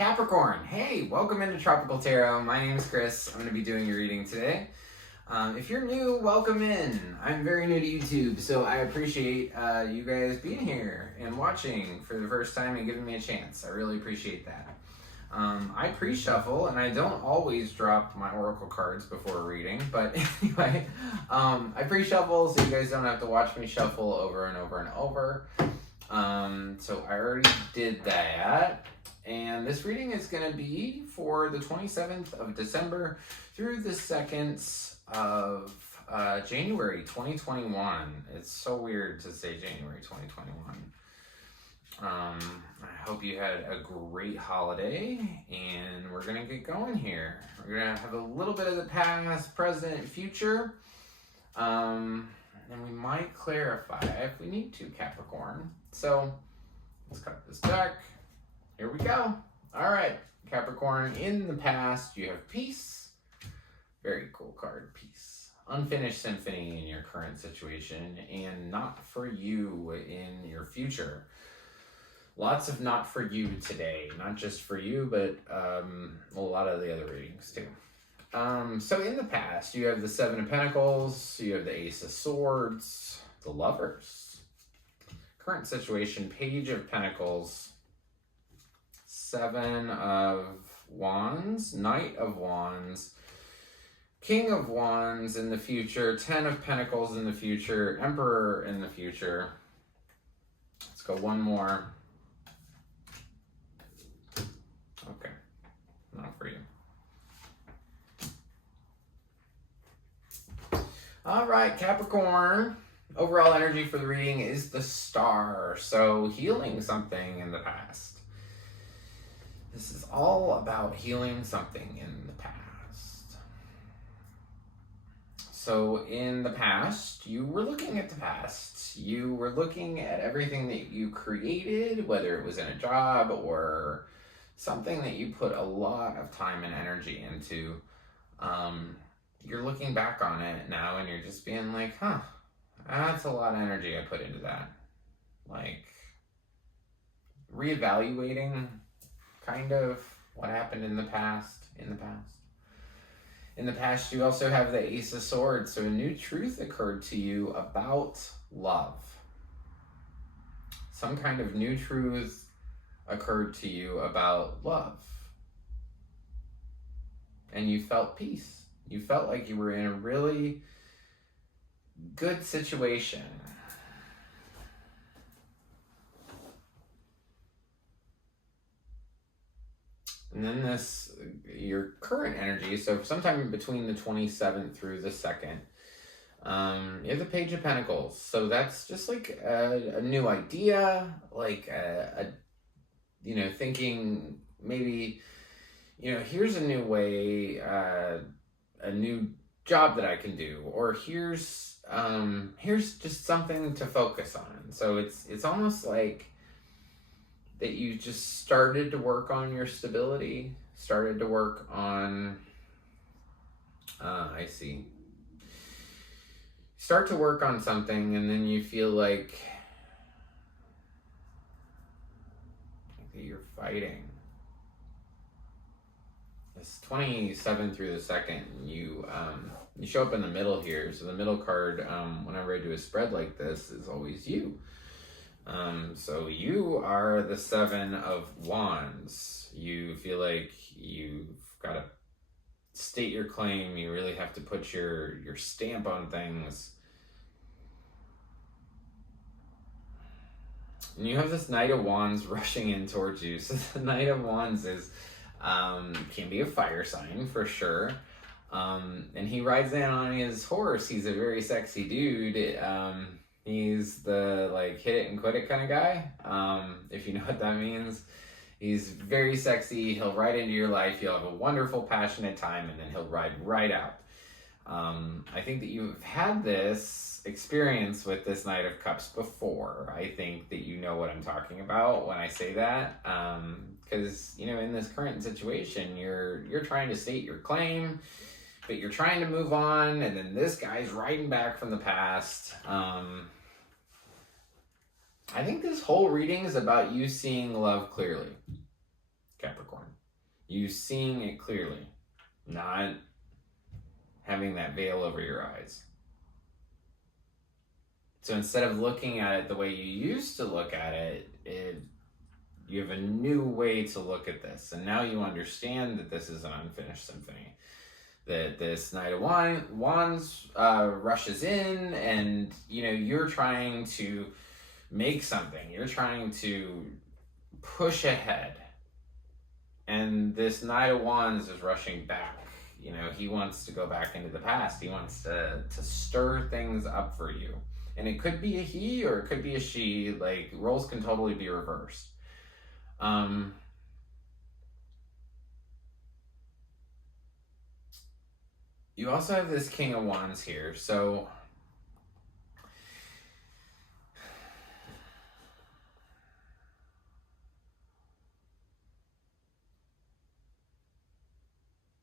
Capricorn, hey, welcome into Tropical Tarot. My name is Chris. I'm going to be doing your reading today. If you're new, welcome in. I'm very new to YouTube, so I appreciate you guys being here and watching for the first time and giving me a chance. I really appreciate that. I pre-shuffle, and I don't always drop my oracle cards before reading, but anyway, I pre-shuffle so you guys don't have to watch me shuffle over and over and over. So I already did that. And this reading is going to be for the 27th of December through the 2nd of January 2021. It's so weird to say January 2021. I hope you had a great holiday, and we're going to get going here. We're going to have a little bit of the past, present, future, and we might clarify if we need to, Capricorn. So let's cut this deck. Here we go. All right, Capricorn, in the past, you have peace. Very cool card, peace. Unfinished symphony in your current situation, and not for you in your future. Lots of not for you today. Not just for you, but a lot of the other readings too. So in the past, you have the Seven of Pentacles, you have the Ace of Swords, the Lovers. Current situation, Page of Pentacles, Seven of Wands, Knight of Wands, King of Wands in the future, Ten of Pentacles in the future, Emperor in the future. Let's go one more. Okay, not for you. All right, Capricorn. Overall energy for the reading is the Star. So healing something in the past. This is all about healing something in the past. So in the past, you were looking at the past. You were looking at everything that you created, whether it was in a job or something that you put a lot of time and energy into. You're looking back on it now and you're just being like, that's a lot of energy I put into that. Like, reevaluating kind of what happened in the past. In the past, you also have the Ace of Swords, so a new truth occurred to you about love. Some kind of new truth occurred to you about love. And you felt peace. You felt like you were in a really good situation. And then this, your current energy, so sometime between the 27th through the 2nd, you have the Page of Pentacles. So that's just like a new idea, like thinking maybe, here's a new way, a new job that I can do, or here's just something to focus on. So it's almost like that you just started to work on your stability, started to work on, start to work on something, and then you feel like you're fighting. This 27 through the 2nd, you show up in the middle here. So the middle card, whenever I do a spread like this, is always you. So you are the Seven of Wands. You feel like you've got to state your claim. You really have to put your stamp on things. And you have this Knight of Wands rushing in towards you. So the Knight of Wands is can be a fire sign for sure. And he rides in on his horse. He's a very sexy dude. He's the hit it and quit it kind of guy. If you know what that means. He's very sexy. He'll ride into your life. You'll have a wonderful, passionate time, and then he'll ride right out. I think that you've had this experience with this Knight of Cups before. I think that you know what I'm talking about when I say that. Because, in this current situation, you're trying to state your claim, but you're trying to move on, and then this guy's riding back from the past. I think this whole reading is about you seeing love clearly, Capricorn. You seeing it clearly, not having that veil over your eyes. So instead of looking at it the way you used to look at it, you have a new way to look at this. And now you understand that this is an unfinished symphony. That this Knight of Wands rushes in, and you're trying to make something. You're trying to push ahead. And this Knight of Wands is rushing back. He wants to go back into the past. He wants to stir things up for you. And it could be a he or it could be a she. Like, roles can totally be reversed. You also have this King of Wands here. So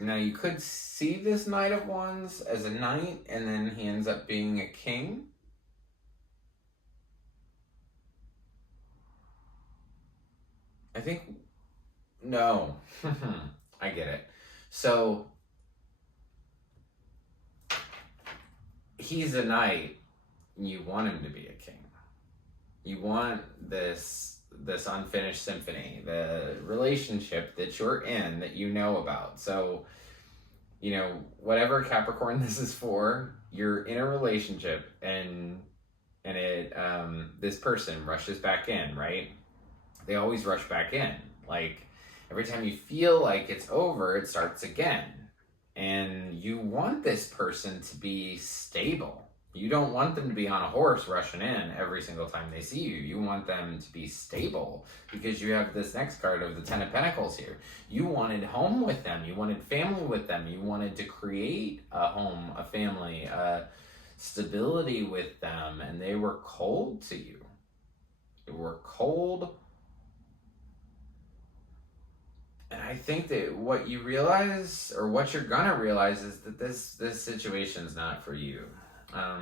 now you could see this Knight of Wands as a knight, and then he ends up being a king. I think, no, I get it. So he's a knight, and you want him to be a king. You want this unfinished symphony, the relationship that you're in, that you know about. So, whatever Capricorn this is for, you're in a relationship, and it this person rushes back in, right? They always rush back in. Like, every time you feel like it's over, it starts again. And you want this person to be stable. You don't want them to be on a horse rushing in every single time they see you. You want them to be stable, because you have this next card of the Ten of Pentacles here. You wanted home with them. You wanted family with them. You wanted to create a home, a family, a stability with them, and they were cold to you. They were cold. And I think that what you realize, or what you're gonna realize, is that this situation's not for you.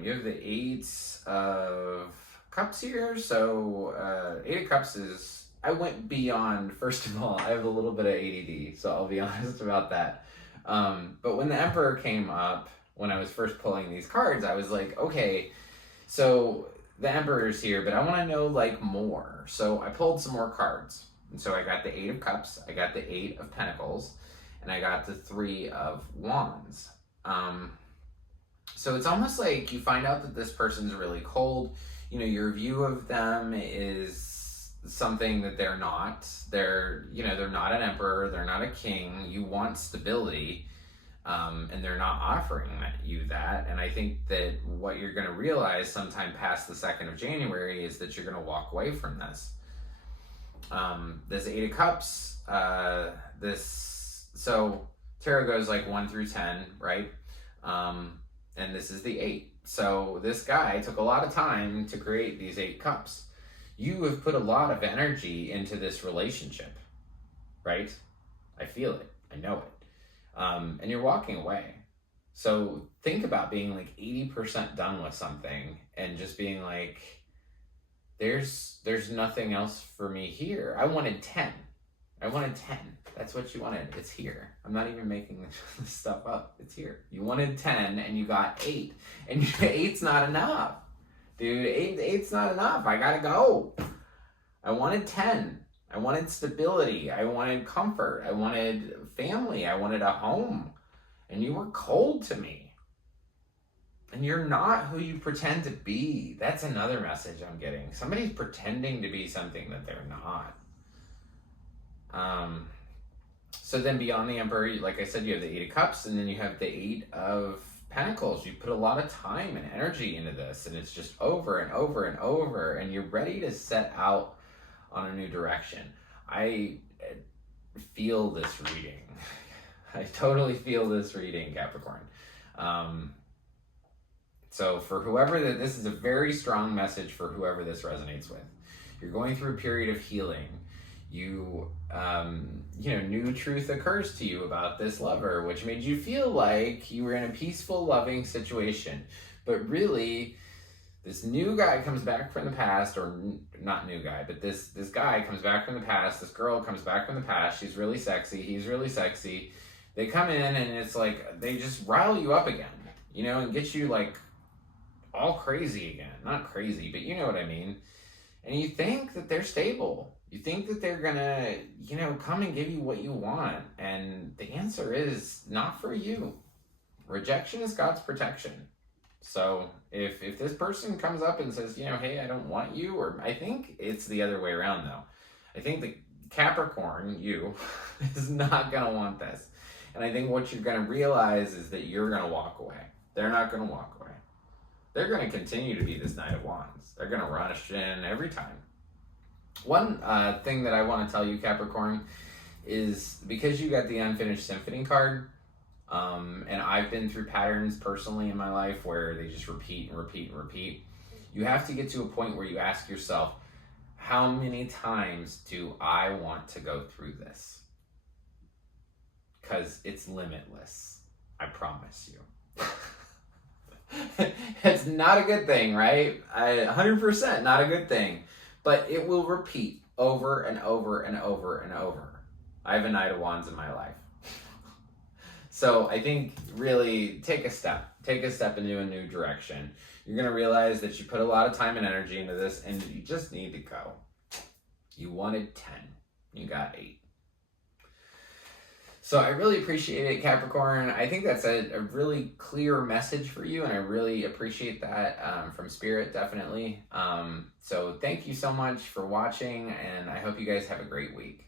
You have the Eight of Cups here. So Eight of Cups is, I went beyond. First of all, I have a little bit of ADD, so I'll be honest about that. But when the Emperor came up, when I was first pulling these cards, I was like, okay, so the Emperor's here, but I want to know like more. So I pulled some more cards. And so I got the Eight of Cups, I got the Eight of Pentacles, and I got the Three of Wands. So it's almost like you find out that this person's really cold. Your view of them is something that they're not. They're not an emperor, they're not a king. You want stability, and they're not offering you that. And I think that what you're going to realize sometime past the 2nd of January is that you're going to walk away from this. This Eight of Cups, so tarot goes like 1 through 10, right? And this is the 8. So this guy took a lot of time to create these 8 cups. You have put a lot of energy into this relationship, right? I feel it. I know it. And you're walking away. So think about being like 80% done with something and just being like, there's nothing else for me here. I wanted 10. That's what you wanted. It's here. I'm not even making this stuff up. It's here. You wanted 10 and you got 8. And 8's not enough. Dude, 8's not enough. I gotta go. I wanted 10. I wanted stability. I wanted comfort. I wanted family. I wanted a home. And you were cold to me. And you're not who you pretend to be. That's another message I'm getting. Somebody's pretending to be something that they're not. So then beyond the Emperor, like I said, you have the Eight of Cups, and then you have the Eight of Pentacles. You put a lot of time and energy into this, and it's just over and over and over, and you're ready to set out on a new direction. I feel this reading. I totally feel this reading, Capricorn. So for whoever this is a very strong message for whoever this resonates with. You're going through a period of healing. You new truth occurs to you about this lover, which made you feel like you were in a peaceful, loving situation. But really, This new guy comes back from the past, or not new guy, but this guy comes back from the past. This girl comes back from the past. She's really sexy. He's really sexy. They come in and it's like they just rile you up again, you know, and get you like all crazy again. Not crazy, but you know what I mean. And you think that they're stable. You think that they're gonna, you know, come and give you what you want. And the answer is not for you. Rejection is God's protection. So if this person comes up and says, you know, hey, I don't want you, or I think it's the other way around though. I think the Capricorn, you, is not going to want this. And I think what you're going to realize is that you're going to walk away. They're not going to walk away. They're going to continue to be this Knight of Wands. They're going to rush in every time. One thing that I want to tell you, Capricorn, is because you got the Unfinished Symphony card, and I've been through patterns personally in my life where they just repeat and repeat and repeat. You have to get to a point where you ask yourself, how many times do I want to go through this? Because it's limitless. I promise you. It's not a good thing, right? 100% not a good thing. But it will repeat over and over and over and over. I have a Knight of Wands in my life. So I think really take a step into a new direction. You're going to realize that you put a lot of time and energy into this and you just need to go. You wanted 10. You got 8. So I really appreciate it, Capricorn. I think that's a really clear message for you, and I really appreciate that from Spirit, definitely. So thank you so much for watching, and I hope you guys have a great week.